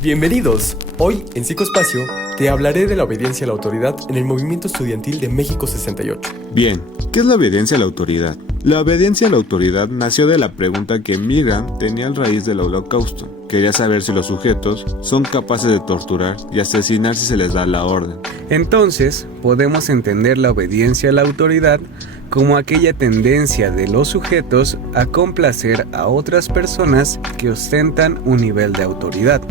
Bienvenidos. Hoy en Psicoespacio te hablaré de la obediencia a la autoridad en el movimiento estudiantil de México 68. Bien, ¿qué es la obediencia a la autoridad? La obediencia a la autoridad nació de la pregunta que Milgram tenía al raíz del Holocausto. Quería saber si los sujetos son capaces de torturar y asesinar si se les da la orden. Entonces, podemos entender la obediencia a la autoridad como aquella tendencia de los sujetos a complacer a otras personas que ostentan un nivel de autoridad.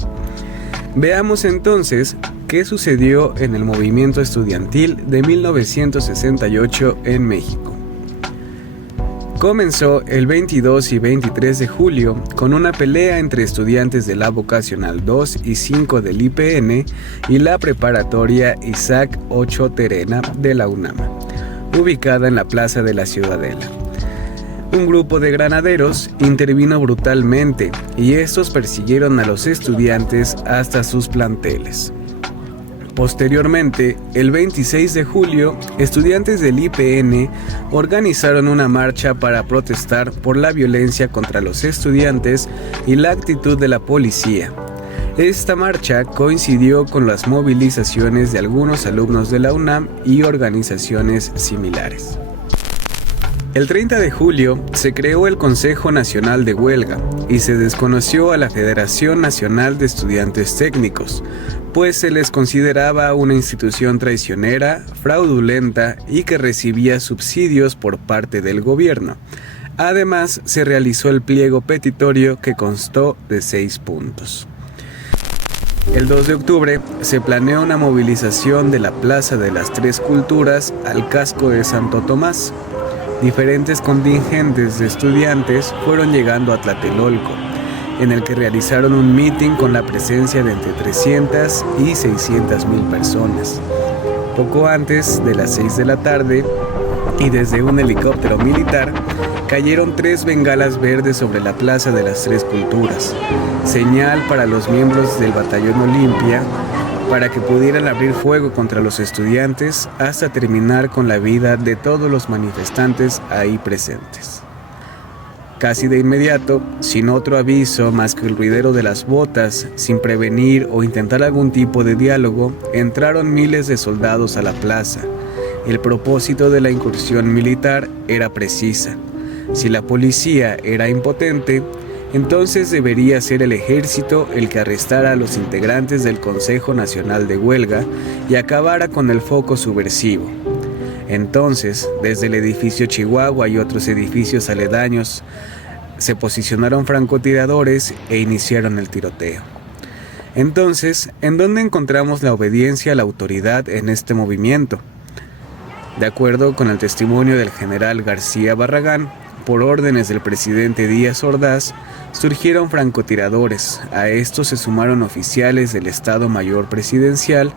Veamos entonces qué sucedió en el movimiento estudiantil de 1968 en México. Comenzó el 22 y 23 de julio con una pelea entre estudiantes de la Vocacional 2 y 5 del IPN y la preparatoria Isaac Ochoa Terena de la UNAM, ubicada en la Plaza de la Ciudadela. Un grupo de granaderos intervino brutalmente y estos persiguieron a los estudiantes hasta sus planteles. Posteriormente, el 26 de julio, estudiantes del IPN organizaron una marcha para protestar por la violencia contra los estudiantes y la actitud de la policía. Esta marcha coincidió con las movilizaciones de algunos alumnos de la UNAM y organizaciones similares. El 30 de julio se creó el Consejo Nacional de Huelga y se desconoció a la Federación Nacional de Estudiantes Técnicos, pues se les consideraba una institución traicionera, fraudulenta y que recibía subsidios por parte del gobierno. Además, se realizó el pliego petitorio que constó de 6 puntos. El 2 de octubre se planeó una movilización de la Plaza de las Tres Culturas al casco de Santo Tomás. Diferentes contingentes de estudiantes fueron llegando a Tlatelolco, en el que realizaron un mitin con la presencia de entre 300 y 600,000 personas. Poco antes de las 6 de la tarde, y desde un helicóptero militar, cayeron 3 bengalas verdes sobre la Plaza de las Tres Culturas, señal para los miembros del Batallón Olimpia para que pudieran abrir fuego contra los estudiantes hasta terminar con la vida de todos los manifestantes ahí presentes. Casi de inmediato, sin otro aviso más que el ruidero de las botas, sin prevenir o intentar algún tipo de diálogo, entraron miles de soldados a la plaza. El propósito de la incursión militar era precisa. Si la policía era impotente, entonces debería ser el ejército el que arrestara a los integrantes del Consejo Nacional de Huelga y acabara con el foco subversivo. Entonces, desde el edificio Chihuahua y otros edificios aledaños, se posicionaron francotiradores e iniciaron el tiroteo. Entonces, ¿en dónde encontramos la obediencia a la autoridad en este movimiento? De acuerdo con el testimonio del general García Barragán, por órdenes del presidente Díaz Ordaz, surgieron francotiradores. A estos se sumaron oficiales del Estado Mayor Presidencial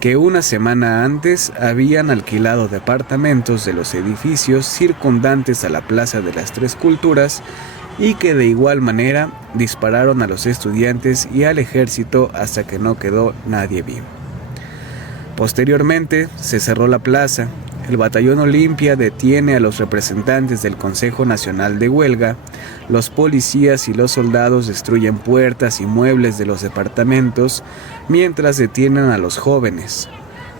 que una semana antes habían alquilado departamentos de los edificios circundantes a la Plaza de las Tres Culturas y que de igual manera dispararon a los estudiantes y al ejército hasta que no quedó nadie vivo. Posteriormente se cerró la plaza. El Batallón Olimpia detiene a los representantes del Consejo Nacional de Huelga, los policías y los soldados destruyen puertas y muebles de los departamentos, mientras detienen a los jóvenes.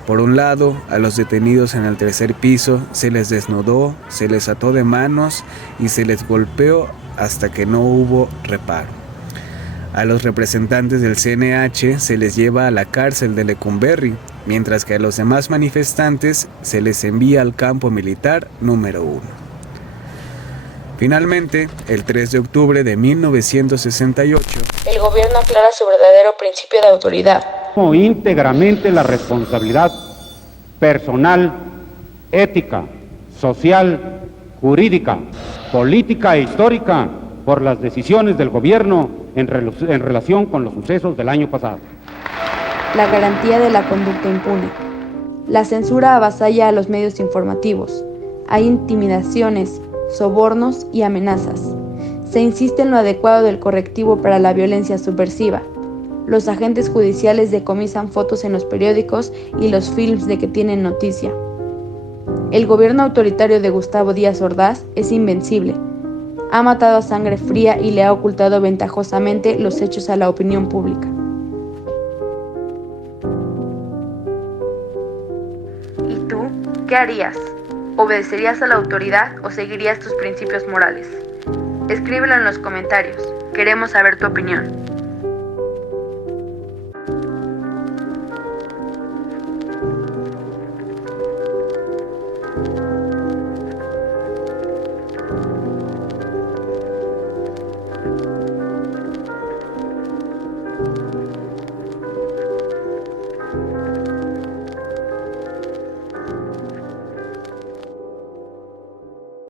Por un lado, a los detenidos en el tercer piso se les desnudó, se les ató de manos y se les golpeó hasta que no hubo reparo. A los representantes del CNH se les lleva a la cárcel de Lecumberri, mientras que a los demás manifestantes se les envía al campo militar número 1. Finalmente, el 3 de octubre de 1968, el gobierno aclara su verdadero principio de autoridad. Íntegramente la responsabilidad personal, ética, social, jurídica, política e histórica por las decisiones del gobierno en relación con los sucesos del año pasado. La garantía de la conducta impune. La censura avasalla a los medios informativos. Hay intimidaciones, sobornos y amenazas. Se insiste en lo adecuado del correctivo para la violencia subversiva. Los agentes judiciales decomisan fotos en los periódicos y los films de que tienen noticia. El gobierno autoritario de Gustavo Díaz Ordaz es invencible. Ha matado a sangre fría y le ha ocultado ventajosamente los hechos a la opinión pública. ¿qué harías? ¿Obedecerías a la autoridad o seguirías tus principios morales? Escríbelo en los comentarios. Queremos saber tu opinión.